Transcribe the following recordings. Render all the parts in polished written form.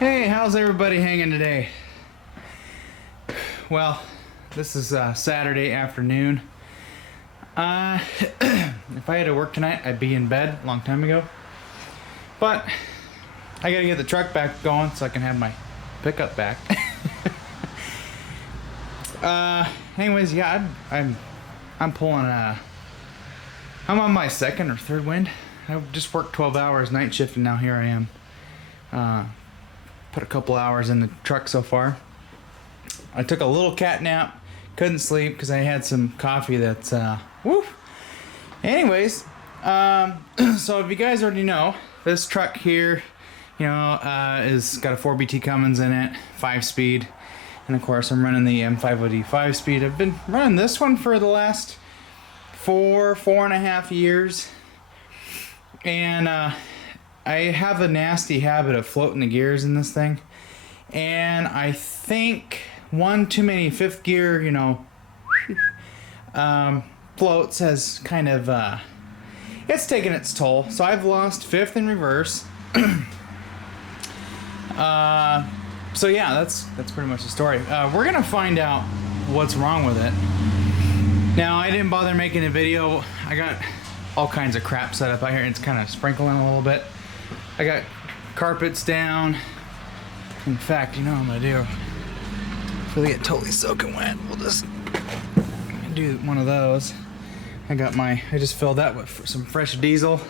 Hey, how's everybody hanging today? Well, this is Saturday afternoon. If I had to work tonight, I'd be in bed a long time ago. But I gotta get the truck back going so I can have my pickup back. Anyways, yeah, I'm pulling. I'm on my second or third wind. I just worked 12 hours night shift, and now here I am. Put a couple hours in the truck so far. I took a little cat nap. Couldn't sleep because I had some coffee that's woo. Anyways, so if you guys already know, this truck here, is got a 4BT Cummins in it, 5-speed, and of course I'm running the M5OD 5-speed. I've been running this one for the last four and a half years, and I have a nasty habit of floating the gears in this thing, and I think one too many fifth gear, floats has kind of, it's taken its toll. So I've lost fifth in reverse. So yeah, that's pretty much the story. We're gonna find out what's wrong with it. Now, I didn't bother making a video. I got all kinds of crap set up out here, and it's kind of sprinkling a little bit. I got carpets down. In fact, you know what I'm gonna do? If we get totally soaking wet, we'll just do one of those. I just filled that with some fresh diesel.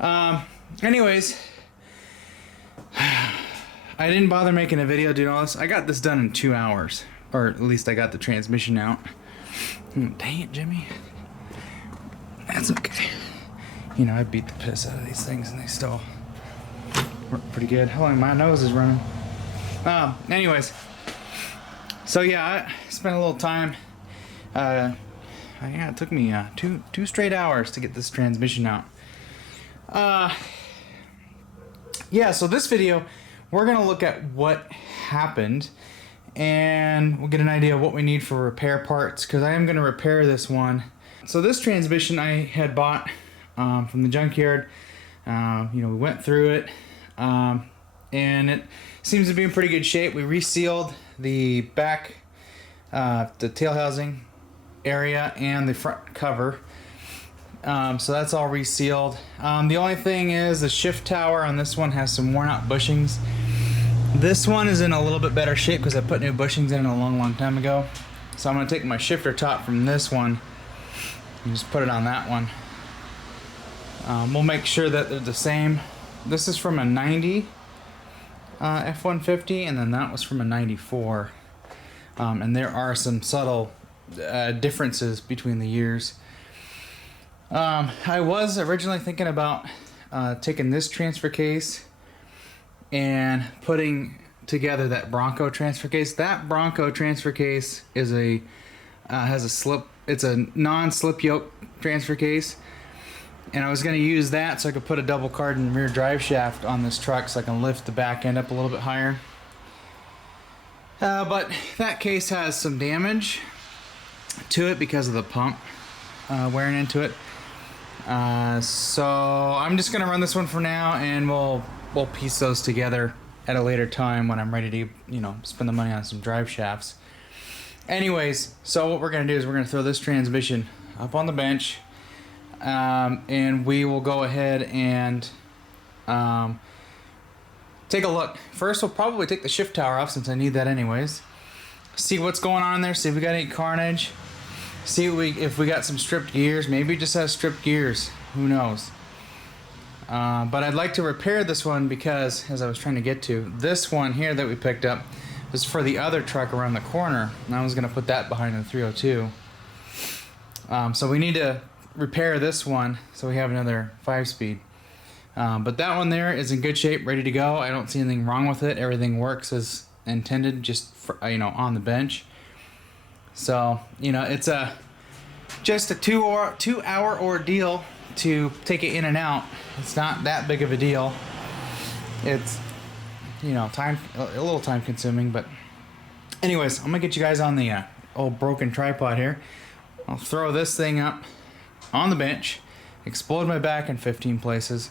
Anyways, I didn't bother making a video doing all this. I got this done in 2 hours, or at least I got the transmission out. Dang it, Jimmy. That's okay. I beat the piss out of these things and they still work pretty good. How long my nose is running. Anyways. So yeah, I spent a little time. It took me two straight hours to get this transmission out. Yeah, so this video, we're gonna look at what happened and we'll get an idea of what we need for repair parts, because I am gonna repair this one. So this transmission I had bought from the junkyard. We went through it, and it seems to be in pretty good shape. We resealed the back, the tail housing area and the front cover. So that's all resealed. The only thing is the shift tower on this one has some worn out bushings. This one is in a little bit better shape because I put new bushings in it a long time ago. So I'm going to take my shifter top from this one and just put it on that one. We'll make sure that they're the same. This is from a 90 F-150, and then that was from a 94. And there are some subtle differences between the years. I was originally thinking about taking this transfer case and putting together that Bronco transfer case. That Bronco transfer case is has a slip. It's a non-slip yoke transfer case. And I was going to use that so I could put a double carbon rear drive shaft on this truck so I can lift the back end up a little bit higher. But that case has some damage to it because of the pump wearing into it. So I'm just going to run this one for now, and we'll piece those together at a later time when I'm ready to, spend the money on some drive shafts. Anyways, so what we're going to do is we're going to throw this transmission up on the bench. And we will go ahead and take a look. First, we'll probably take the shift tower off since I need that anyways. See what's going on in there. See if we got any carnage. See if we got some stripped gears. Maybe it just has stripped gears. Who knows? But I'd like to repair this one because, as I was trying to get to, this one here that we picked up was for the other truck around the corner. And I was going to put that behind the 302. So we need to repair this one so we have another 5-speed. But that one there is in good shape, ready to go. I don't see anything wrong with it. Everything works as intended, just for, on the bench. So it's just a 2 hour ordeal to take it in and out. It's not that big of a deal. It's time, a little time consuming, but anyways, I'm gonna get you guys on the old broken tripod here. I'll throw this thing up on the bench, explode my back in 15 places,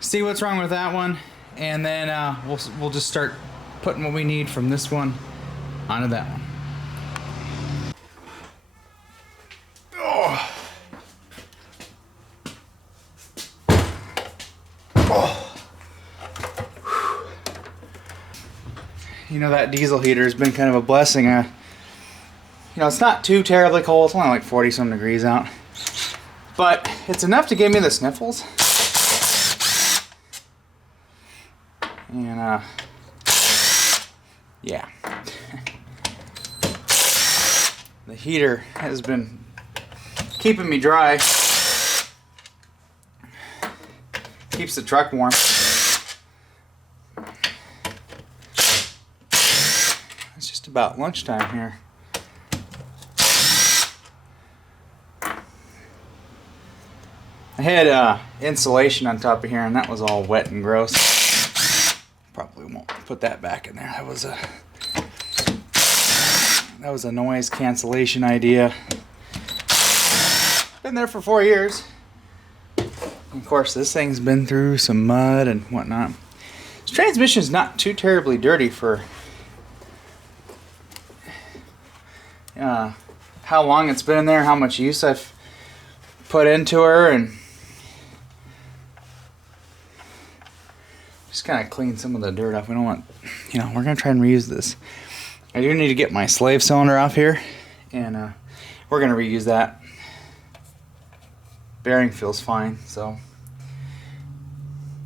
see what's wrong with that one, and then we'll just start putting what we need from this one onto that one. Oh. Oh. You know, that diesel heater has been kind of a blessing. You know, it's not too terribly cold. It's only like 40 some degrees out, but it's enough to give me the sniffles. And yeah, the heater has been keeping me dry, keeps the truck warm. It's just about lunchtime here. I had insulation on top of here, and that was all wet and gross. Probably won't put that back in there. That was a noise cancellation idea. Been there for 4 years. Of course, this thing's been through some mud and whatnot. This transmission's not too terribly dirty for how long it's been in there, how much use I've put into her, and just kind of clean some of the dirt off. We don't want, you know, we're going to try and reuse this. I do need to get my slave cylinder off here, and we're going to reuse that. Bearing feels fine, so.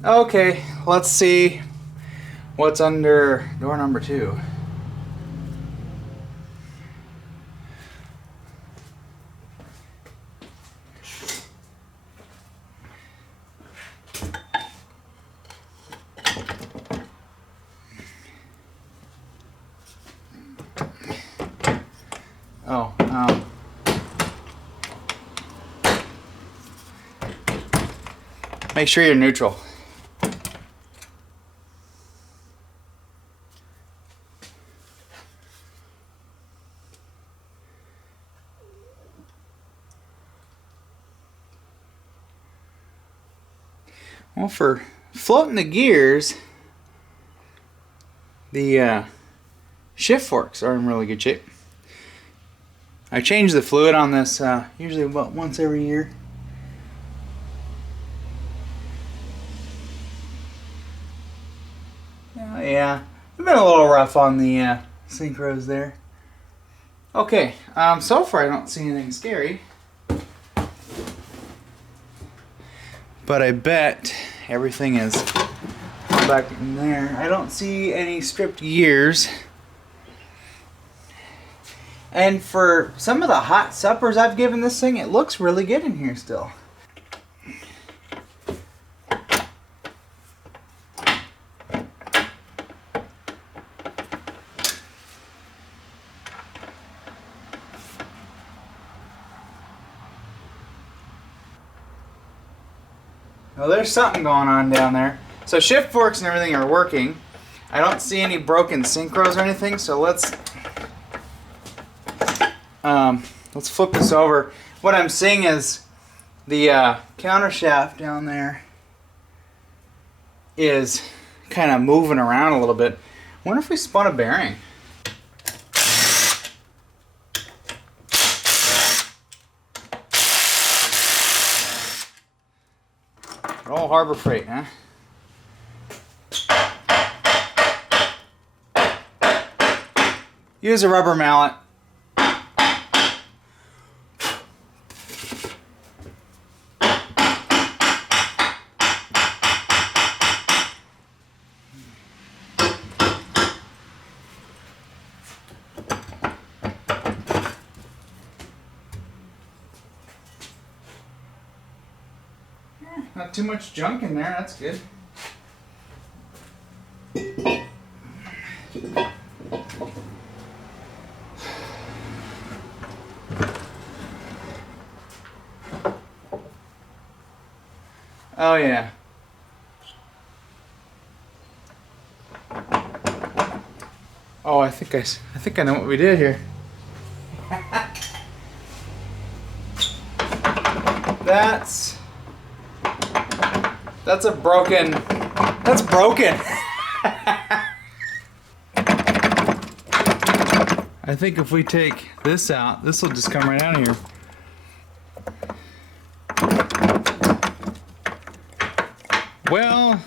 Okay, let's see what's under door number 2. Oh, make sure you're neutral. Well, for floating the gears, the shift forks are in really good shape. I change the fluid on this usually about once every year. Yeah, I've been a little rough on the synchros there. Okay, so far I don't see anything scary. But I bet everything is back in there. I don't see any stripped gears. And for some of the hot suppers I've given this thing, it looks really good in here still. Well, there's something going on down there. So shift forks and everything are working. I don't see any broken synchros or anything, so let's flip this over. What I'm seeing is the counter shaft down there is kind of moving around a little bit. I wonder if we spun a bearing. Roll Harbor Freight, huh? Use a rubber mallet. Not too much junk in there, that's good. Oh yeah. Oh, I think I know what we did here. That's a broken That's broken. I think if we take this out, this will just come right out of here. Well,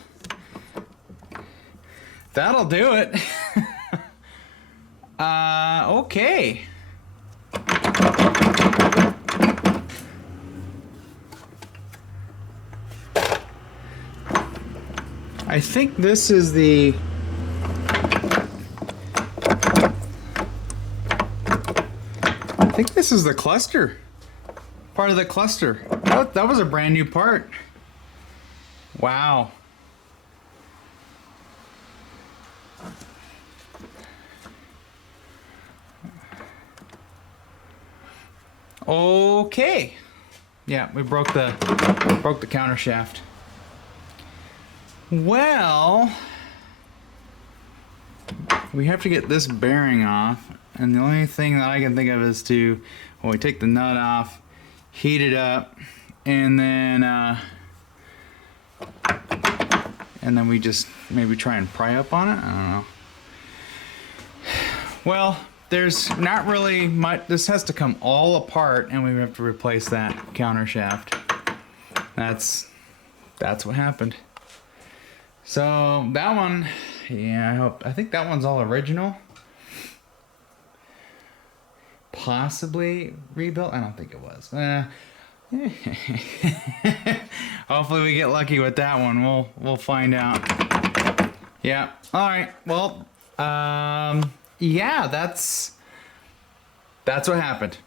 that'll do it. Okay. I think this is the cluster. Part of the cluster. That was a brand new part. Wow. Okay. Yeah, we broke the counter shaft. Well, we have to get this bearing off, and the only thing that I can think of is to, well, we take the nut off, heat it up, and then we just maybe try and pry up on it. I don't know. Well, there's not really much. This has to come all apart, and we have to replace that counter shaft. That's what happened. So that one, yeah, I think that one's all original. Possibly rebuilt. I don't think it was. Hopefully we get lucky with that one. We'll find out. Yeah. All right. Well, yeah, that's what happened.